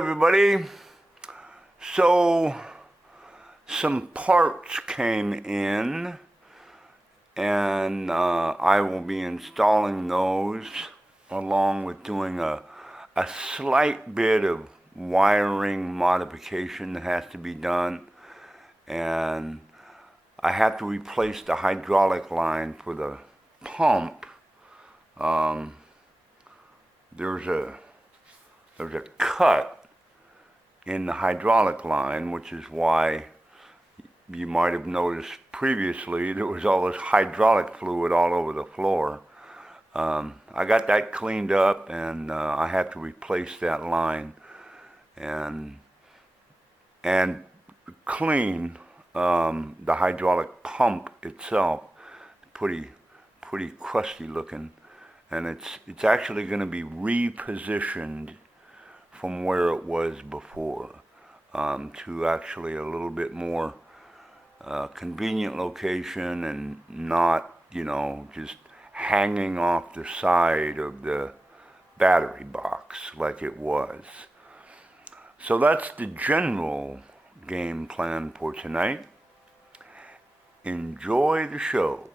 everybody. So some parts came in and I will be installing those along with doing a slight bit of wiring modification that has to be done, and I have to replace the hydraulic line for the pump. There's a cut in the hydraulic line, which is why you might have noticed previously there was all this hydraulic fluid all over the floor. I got that cleaned up, and I have to replace that line and clean the hydraulic pump itself. Pretty crusty looking, and it's actually going to be repositioned from where it was before to actually a little bit more convenient location, and not, just hanging off the side of the battery box like it was. So that's the general game plan for tonight. Enjoy the show.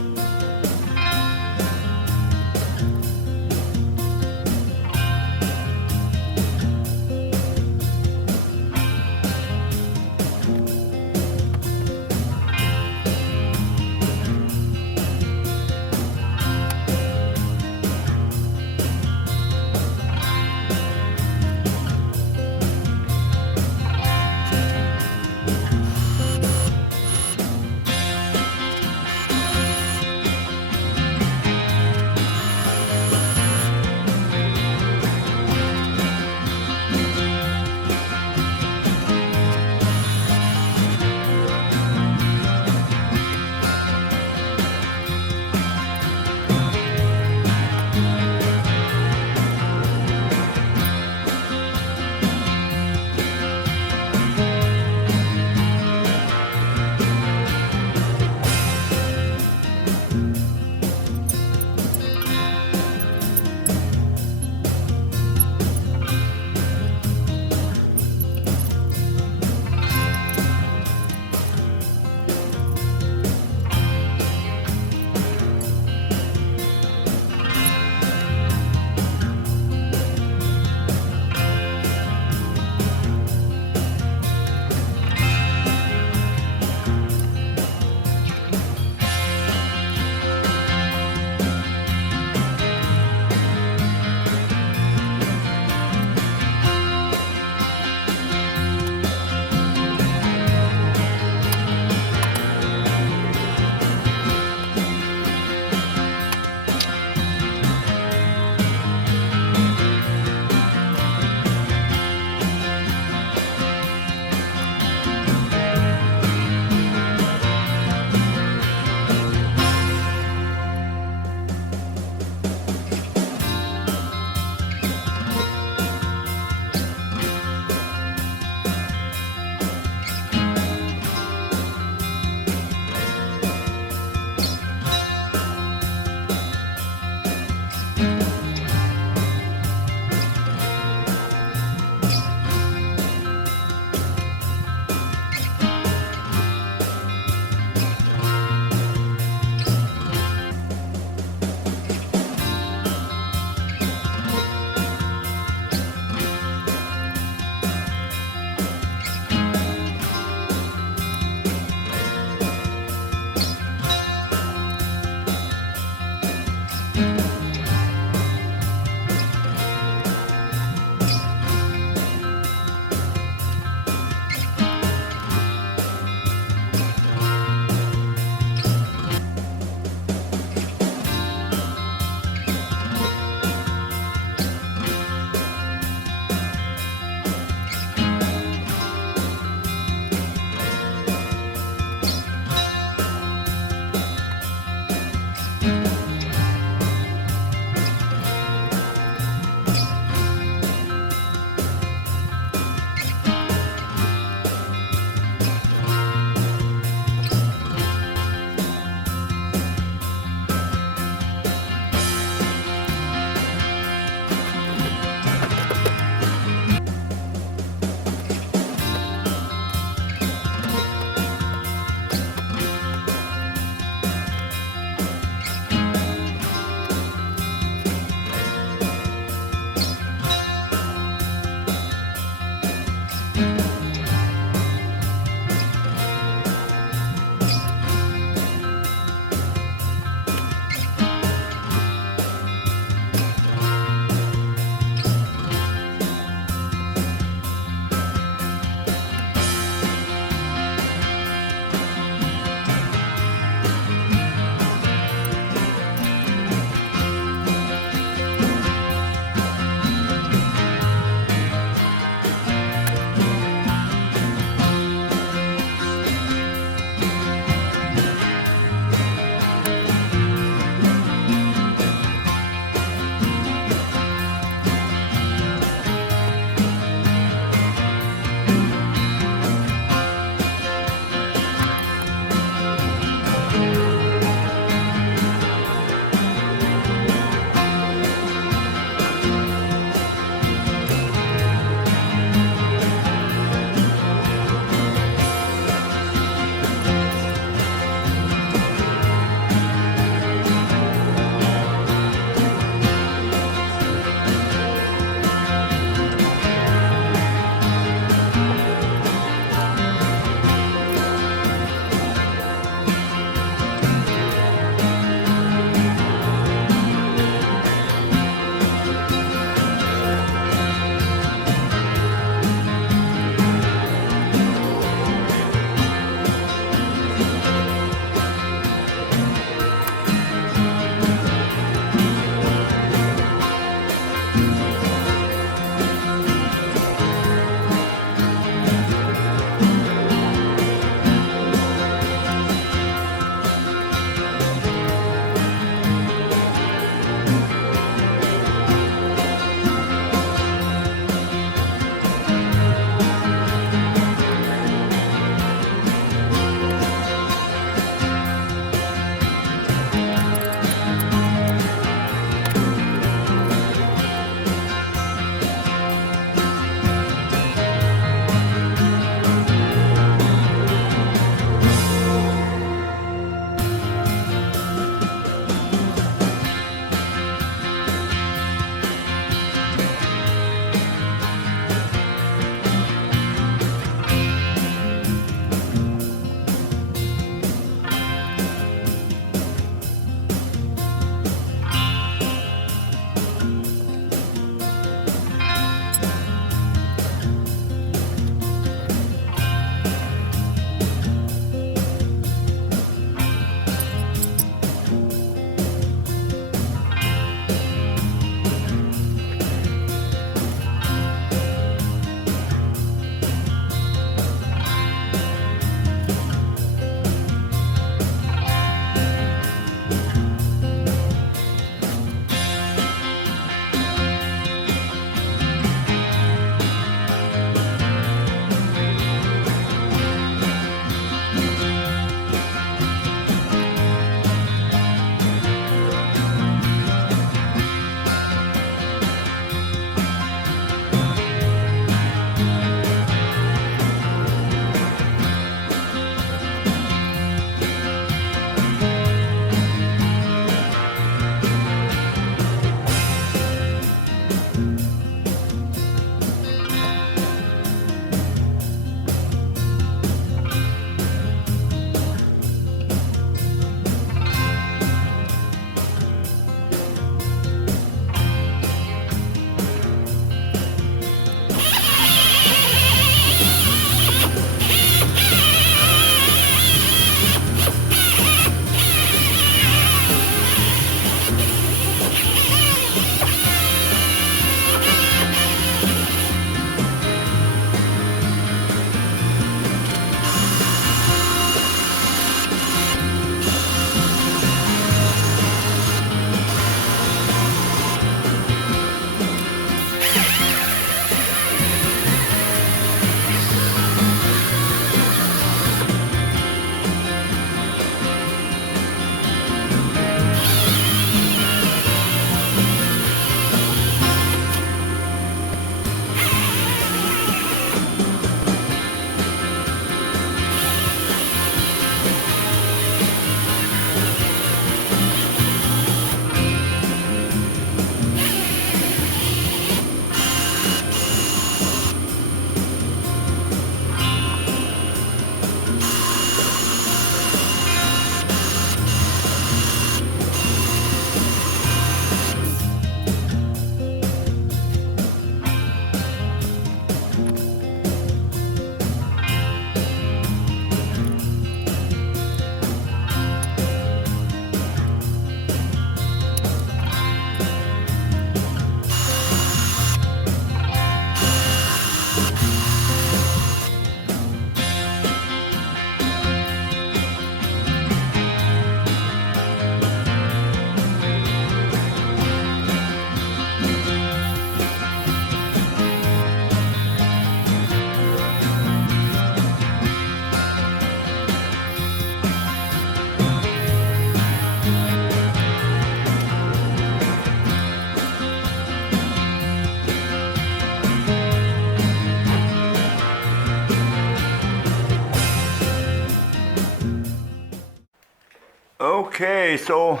Okay, so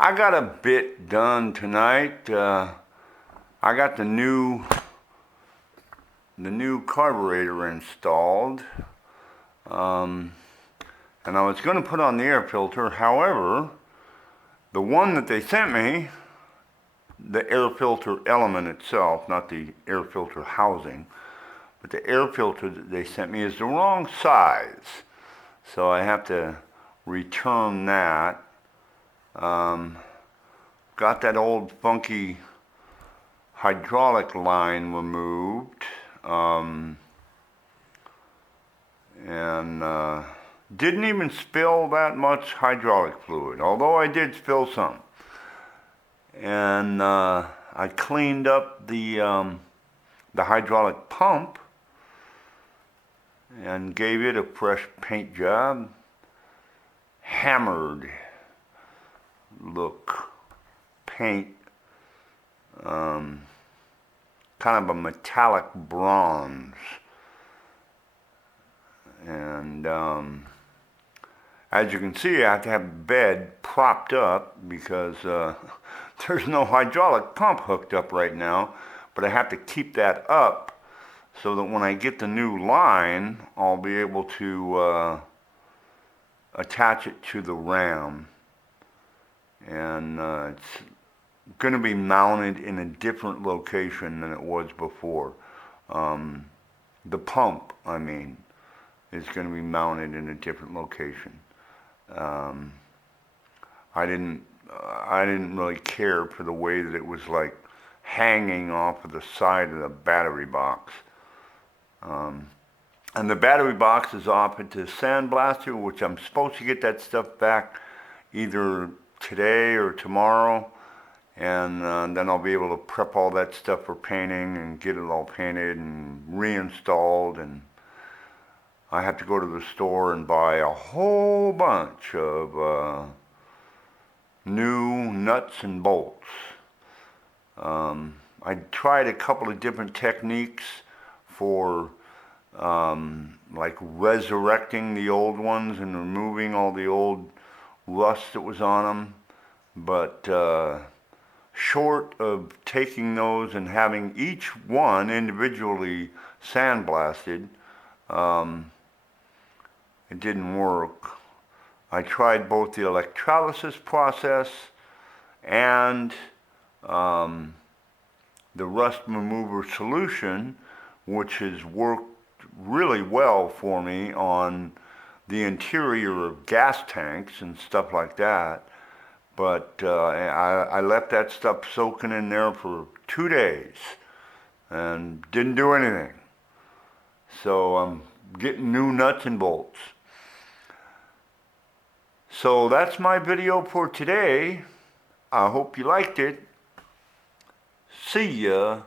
I got a bit done tonight. I got the new carburetor installed, and I was going to put on the air filter. However, the one that they sent me, the air filter element itself, not the air filter housing, but the air filter that they sent me is the wrong size. So I have to return that. Got that old funky hydraulic line removed, and didn't even spill that much hydraulic fluid, although I did spill some. And I cleaned up the hydraulic pump and gave it a fresh paint job. Hammered look paint, kind of a metallic bronze, and as you can see, I have to have the bed propped up because there's no hydraulic pump hooked up right now, but I have to keep that up so that when I get the new line, I'll be able to attach it to the ram. And it's going to be mounted in a different location than it was before. The pump, I mean, is going to be mounted in a different location. I didn't really care for the way that it was like hanging off of the side of the battery box. And the battery box is off at the sandblaster, which I'm supposed to get that stuff back either today or tomorrow, and then I'll be able to prep all that stuff for painting and get it all painted and reinstalled. And I have to go to the store and buy a whole bunch of new nuts and bolts. I tried a couple of different techniques for like resurrecting the old ones and removing all the old rust that was on them, but short of taking those and having each one individually sandblasted, it didn't work. I tried both the electrolysis process and the rust remover solution, which has worked really well for me on the interior of gas tanks and stuff like that. But I left that stuff soaking in there for 2 days and didn't do anything. So I'm getting new nuts and bolts. So that's my video for today. I hope you liked it. See ya.